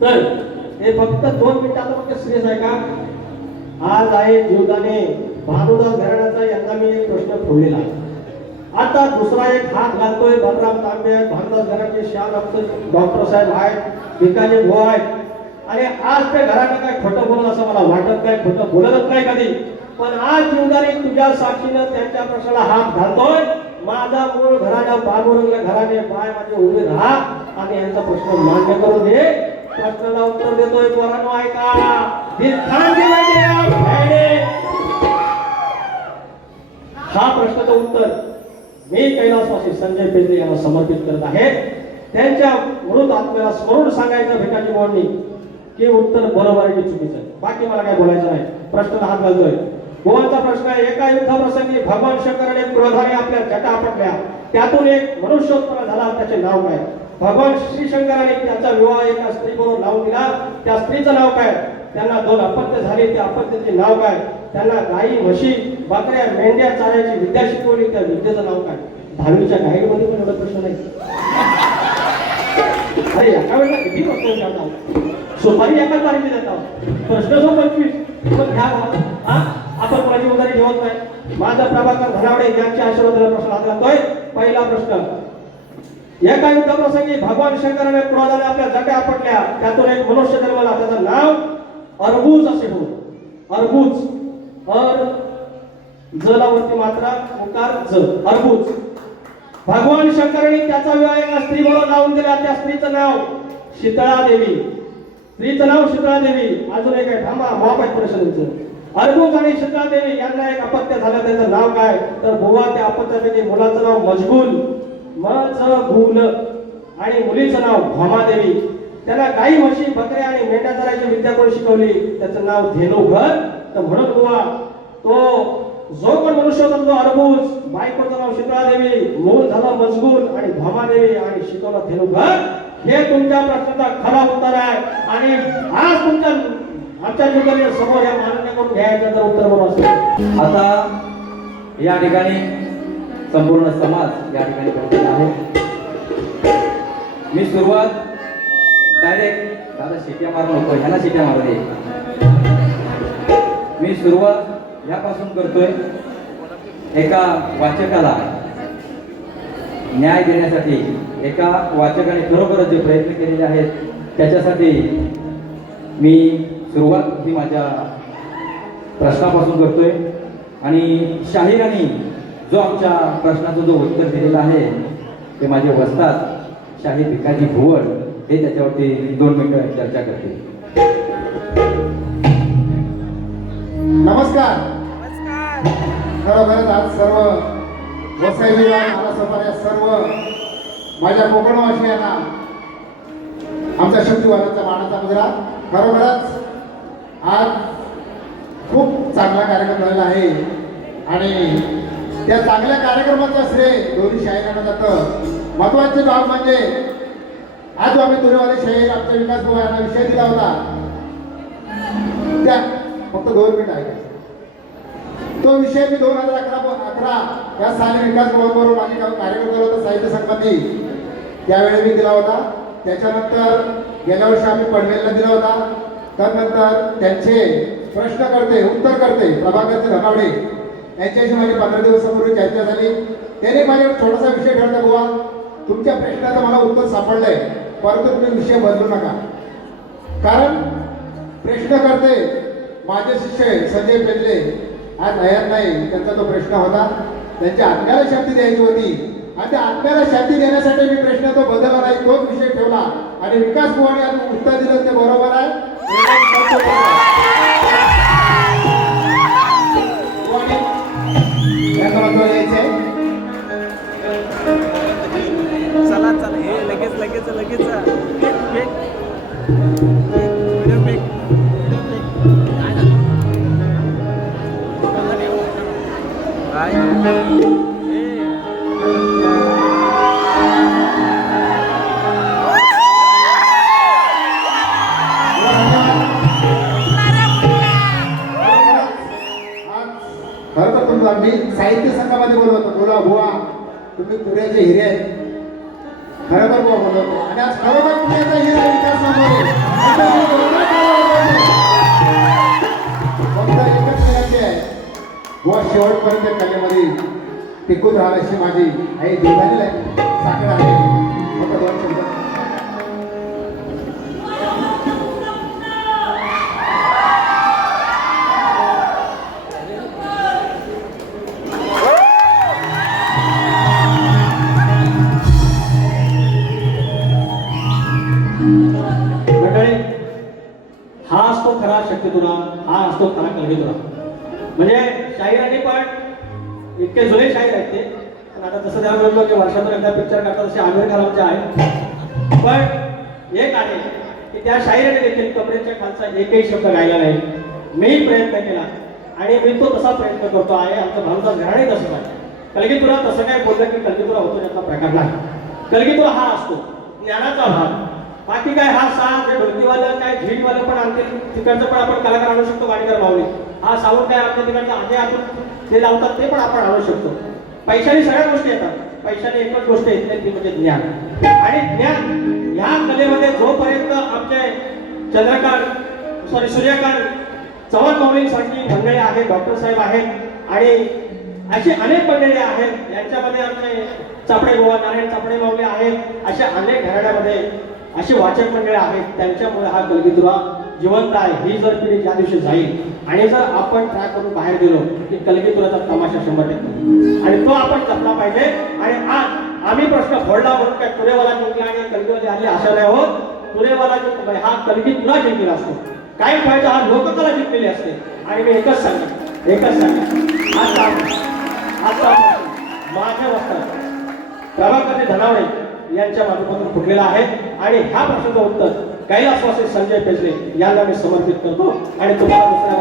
तर हे फक्त 2 मिनिटात फक्त सिरियस आहे का? आज आहे जीवदाने भानुदास घराण्याचा यंदा मी एक प्रश्न ठेवलेला आहे. आता दुसरा एक हात घालतोय बलराम तांबे भानुदास घराण्याचे श्याम आमचं डॉक्टर साहेब आहेत, भिकाजी भाऊ आहेत. आणि आज ते घराणं काय खोटं बोलत असं मला वाटत नाही, खोटं बोलतच नाही कधी. पण आज जीवदाने तुझ्या साक्षीनं त्यांच्या प्रश्नाला हात घालतोय. माझा मूळ घराणं पांडुरंग घराणे बाय माझे उभे राहा आणि यांचा प्रश्न मान्य करून दे. प्रश्नाला उत्तर देतोय पोरांनो ऐका. हा प्रश्नाचं उत्तर मी कैलासवासी संजय पेंद्रे यांना समर्पित करत आहे. त्यांच्या मृत आत्म्याला स्मरून सांगायचं भिकाजी भाऊंनी की उत्तर बरोबर आहे की चुकीचं आहे. बाकी मला काय बोलायचं नाही. प्रश्नाला हात घालतोय. गोवाचा प्रश्न आहे. एका युद्धाप्रसंगी भगवान शंकराने क्रोधाने आपल्या जटा आपटल्या, त्यातून एक मनुष्योत्पन्न झाला, त्याचे नाव काय? भगवान श्री शंकराने त्याचा विवाह एका स्त्रीबरोबर लावून दिला, त्या स्त्रीचं नाव काय? त्यांना 2 अपत्य झाले, त्या अपत्याचे नाव काय? त्यांना गाई म्हशी बकऱ्या मेंढ्या चारायची विद्या शिकवली, त्या विद्येचं नाव काय? 10वीच्या गाईड मध्ये पण एवढा प्रश्न नाही. अरे एका वेळेला किती प्रश्न विचारतात, सुपारी एकाच बारीची देतात. प्रश्न जो 25 पण घ्या हा आपण कोणाची उदारी घेत नाही. माझा प्रभाकर धनावडे यांच्या आशीर्वादाला प्रश्न हात घालतोय. पहिला प्रश्न. एका युद्धाप्रसंगी भगवान शंकराने क्रोधाने आपल्या जटा आपटल्या, त्यातून एक मनुष्य जन्मला, त्याचं नाव अर्बुज असे होते. अर्बुज जलावरती मात्रा उकार ज अर्बुज. भगवान शंकराने त्याचा विवाह एका स्त्रीबरोबर लावून दिला, त्या स्त्रीचं नाव शीतळा देवी. स्त्रीचं नाव शीतळा देवी. अजून एक आहे, थांबा महापाठ प्रश्नांचं. अर्बुज आणि शीतळा देवी यांना एक अपत्य झालं, त्याचं नाव काय? तर बुवा त्या अपत्यापैकी मुलाचं नाव मजगुल मजगुल आणि मुलीचं नाव भामादेवी. त्यांना गाई म्हशी बकऱ्या आणि मेंढ्या चरायची विद्या कोण शिकवली? त्याचं नाव धेनुघर. तर म्हणून बुवा तो जो पण मनुष्य होता तो अर्बुज, बायकोचं नाव शीतळा देवी, मूळ झालं मजगुल आणि भामादेवी आणि शिकवलं धेनुघर. हे तुमच्या प्रश्नाचा खरा उत्तर आहे. आणि आज तुमच्या आमच्या ठिकाणी समोर या मान्य करून घ्यायचं तर उत्तर बरोबर असेल. आता या ठिकाणी संपूर्ण समाज या ठिकाणी पोहोचलेला आहे. मी सुरुवात डायरेक्ट दादा शिट्या मारू नको, ह्याला शिट्या मारू दे. मी सुरुवात ह्यापासून करतोय. एका वाचकाला न्याय देण्यासाठी एका वाचकाने खरोखरच जे प्रयत्न केलेले आहेत त्याच्यासाठी मी सुरुवात ही माझ्या प्रश्नापासून करतोय. आणि शाहिरांनी जो आमच्या प्रश्नाचं जो उत्तर दिलेला आहे ते माझे वस्तात शाहीर भिकाजी भुवड हे त्याच्यावरती 2 मिनिटं चर्चा करतील. नमस्कार. खरोखरच आज सर्व वसई विभाग मला सर्व माझ्या कोकणवासियांना आमच्या शक्तिवानाचा मानाचा मुद्रा. खरोखरच आज खूप चांगला कार्यक्रम झालेला आहे आणि त्या चांगल्या कार्यक्रमाचा श्रेय दोन्ही शाहिरांना जातं. महत्वाचे बाब म्हणजे आज जो आम्ही तुरेवाले शाहीर आमच्या विकास भाऊ यांना विषय दिला होता, त्या फक्त 2 मिनिट आहे. तो विषय मी 2011 या साली विकास भवनबरोबर माझे कार्यक्रम केला होता साहित्य संघाने, त्यावेळी मी दिला होता. त्याच्यानंतर गेल्या वर्षी आम्ही पनवेलला दिला होता. त्यानंतर त्यांचे प्रश्नकर्ते उत्तरकर्ते प्रभाकरचे धनावडे यांच्याशी माझी 15 दिवसापूर्वी चर्चा झाली. त्याने माझ्याकडे छोटासा विषय ठरला, बुवा तुमच्या प्रश्नाचं मला उत्तर सापडलंय, परंतु तुम्ही विषय बदलू नका. कारण प्रश्नकर्ते माझे शिष्य संजय पेंद्रे आज हयात नाही. त्यांचा तो प्रश्न होता, त्यांच्या आत्म्याला शांती द्यायची होती आणि त्या आत्म्याला शांती देण्यासाठी मी प्रश्न तो बदलला नाही, तोच विषय ठेवला आणि विकास भुवाने आज उत्तर दिलं ते बरोबर आहे. चला चला हे लगेच लगेच लगेच खरं तर तुमचा मी साहित्य संघामध्ये बोलवतो, बोला बुवा तुम्ही पुण्याचे हिरे आहेत, खरोखर बुवा बोलवतो. आणि आज खरोखर पुण्याचा हिरा विकास शेवटपर्यंत त्या कलेमध्ये टिकून राहाल अशी माझी आई जीवनाला साखर आहे. फक्त 2 शब्द. मंडळी, हा असतो खरा शक्तितुरा, हा असतो खरा कलगीतुरा. म्हणजे शाहिरांनी पण इतके जुने शाहीर आहेत ते, पण आता तसं द्यावं लागलो की वर्षातून एकदा पिक्चर करतात तसे आमिर खान आमचे आहेत. पण एक आहे की त्या शाहिराने देखील कपड्याच्या खालचा एकही शब्द गायला नाही. मी प्रयत्न केला आणि मी तो तसा प्रयत्न करतो आहे. आमचं भाऊचा घराणे तसं आहे. कलगीतुरा तसं काय बोललं की कलगीतुरा होतो त्याचा प्रकार नाही. कलगीतुरा हा असतो ज्ञानाचा भाग. बाकी काय हा साथ ढोलकीवालं काय झीडवालं पण आणतील, तिकडचं पण आपण कलाकार आणू शकतो. वाणीकर माऊली हा सावून काय आपल्या तिकडचं आधी आतून ते लावतात ते पण आपण आणू शकतो. पैशाने सगळ्या गोष्टी येतात, पैशाने एकच गोष्ट येत नाही ती म्हणजे ज्ञान. आणि ज्ञान ह्या कलेमध्ये जोपर्यंत आमचे सूर्यकांत चव्हाण माऊलींसारखी मंडळी आहेत, डॉक्टर साहेब आहेत आणि अशी अनेक मंडळी आहेत. यांच्यामध्ये आमचे चापडे गोवा नारायण चापडे माऊली आहेत. अशा अनेक घराण्यामध्ये अशी वाचक मंडळी आहेत. त्यांच्यामुळे हा कलगीतुरा जिवंत आहे. ही जर पिढी ज्या दिवशी जाईल आणि जर आपण ट्रॅक करून बाहेर गेलो की कलगीतुराचा तमाशा 100% आणि तो आपण जपला पाहिजे. आणि आज आम्ही प्रश्न फोडला म्हणून काय तुरेवाला जिंकला आणि कलगीवाली हल्ली अशा नाही होत. तुरेवाला जिंकला हा कलगीतुरा जिंकला असतो. काय फायदा हा लोककला जिंकलेली असते. आणि मी एकच सांगेन आता माझ्या वस्तात प्रभाकरजी धनावडे यांच्या माध्यमातून फुटलेला आहे. आणि ह्या प्रश्नाचं उत्तर कैलासवासी संजय पेजले यांना मी समर्पित करतो आणि तुम्हाला दुसऱ्या